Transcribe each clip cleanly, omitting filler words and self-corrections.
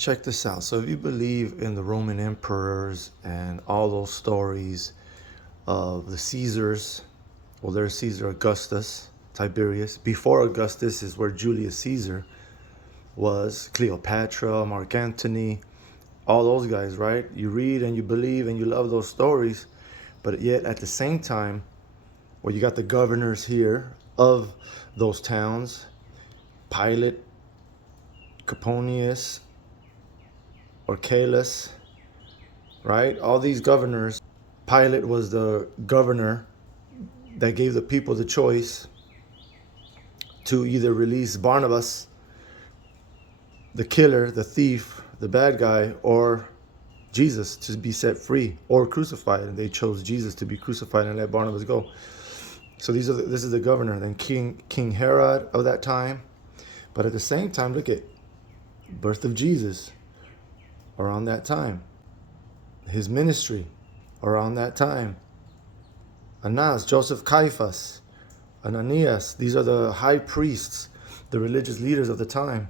Check this out. So if you believe in the Roman emperors and all those stories of the Caesars, well, there's Caesar Augustus, Tiberius. Before Augustus is where Julius Caesar was, Cleopatra, Mark Antony, all those guys, right? You read and you believe and you love those stories, but yet at the same time, well, you got the governors here of those towns, Pilate, Coponius, Orchalus, right? All these governors. Pilate was the governor that gave the people the choice to either release Barnabas, the killer, the thief, the bad guy, or Jesus to be set free or crucified. And they chose Jesus to be crucified and let Barnabas go. So this is the governor, then King Herod of that time. But at the same time, look at birth of Jesus around that time. His ministry around that time. Annas, Joseph Caiaphas, Ananias, these are the high priests, the religious leaders of the time.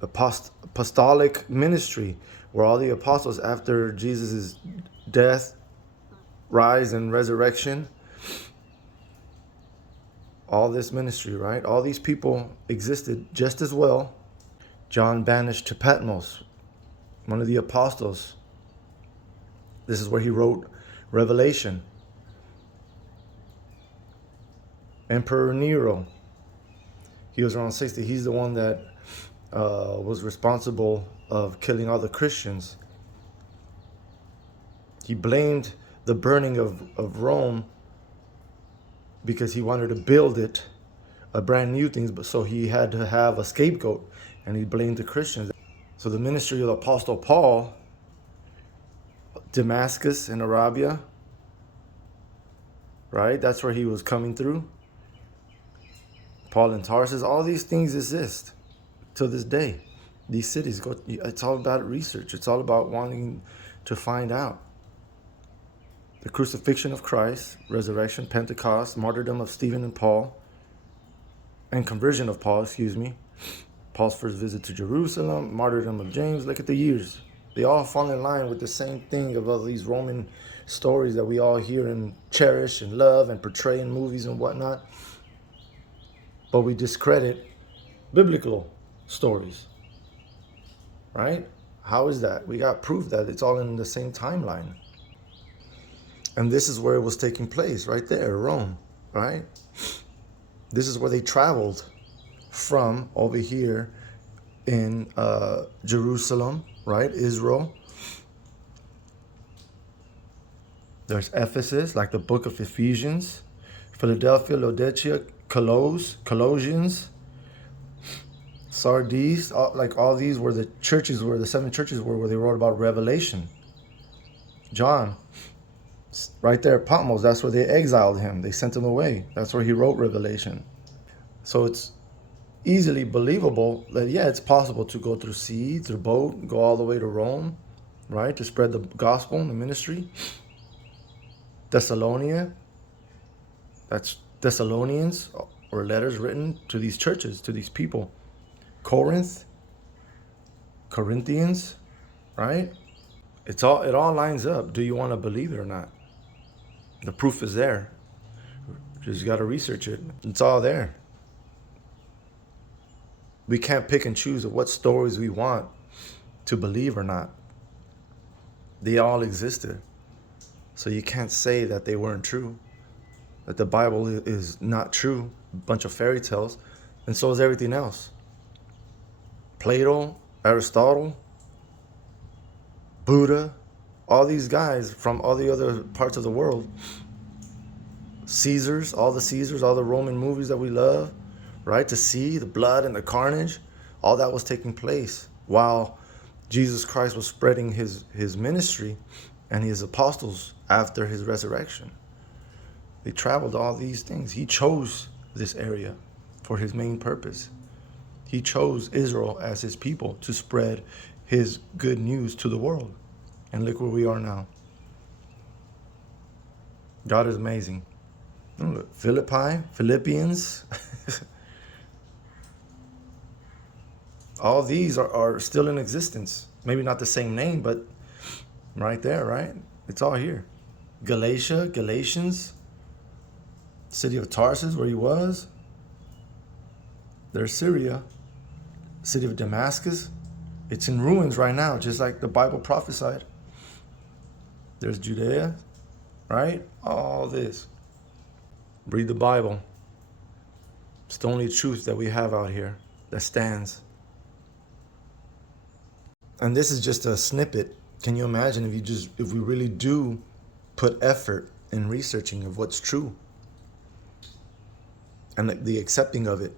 Apostolic ministry, where all the apostles after Jesus' death, rise, and resurrection, all this ministry, right? All these people existed just as well. John banished to Patmos, one of the apostles. This is where he wrote Revelation. Emperor Nero, he was around 60. He's the one that was responsible of killing all the Christians. He blamed the burning of Rome because he wanted to build it a brand new thing, but so he had to have a scapegoat, and he blamed the Christians. So the ministry of the Apostle Paul, Damascus in Arabia, right? That's where he was coming through. Paul in Tarsus, all these things exist to this day. These cities, it's all about research. It's all about wanting to find out. The crucifixion of Christ, resurrection, Pentecost, martyrdom of Stephen and Paul, and conversion of Paul, Paul's first visit to Jerusalem, martyrdom of James. Look at the years. They all fall in line with the same thing of all these Roman stories that we all hear and cherish and love and portray in movies and whatnot. But we discredit biblical stories, right? How is that? We got proof that it's all in the same timeline. And this is where it was taking place, right there, Rome, right? This is where they traveled from over here in Jerusalem, right? Israel. There's Ephesus, like the book of Ephesians, Philadelphia, Laodicea, Colossians, Sardis, all these were the churches where the 7 churches were where they wrote about Revelation. John, right there at Patmos, that's where they exiled him. They sent him away. That's where he wrote Revelation. So it's easily believable that, yeah, it's possible to go through sea, through boat, go all the way to Rome, right, to spread the gospel and the ministry. Thessalonica, that's Thessalonians, or letters written to these churches, to these people. Corinth, Corinthians, right? It all lines up. Do you want to believe it or not? The proof is there. Just got to research it. It's all there. We can't pick and choose what stories we want to believe or not. They all existed. So you can't say that they weren't true, that the Bible is not true, a bunch of fairy tales, and so is everything else. Plato, Aristotle, Buddha, all these guys from all the other parts of the world, Caesars, all the Roman movies that we love, right? To see the blood and the carnage, all that was taking place while Jesus Christ was spreading his ministry and his apostles after his resurrection. They traveled all these things. He chose this area for his main purpose. He chose Israel as his people to spread his good news to the world. And look where we are now. God is amazing. Philippians, All these are still in existence. Maybe not the same name, but right there, right? It's all here. Galatia, Galatians, city of Tarsus, where he was. There's Syria, city of Damascus. It's in ruins right now, just like the Bible prophesied. There's Judea, right? All this. Read the Bible. It's the only truth that we have out here that stands. And this is just a snippet. Can you imagine if we really do put effort in researching of what's true and the accepting of it?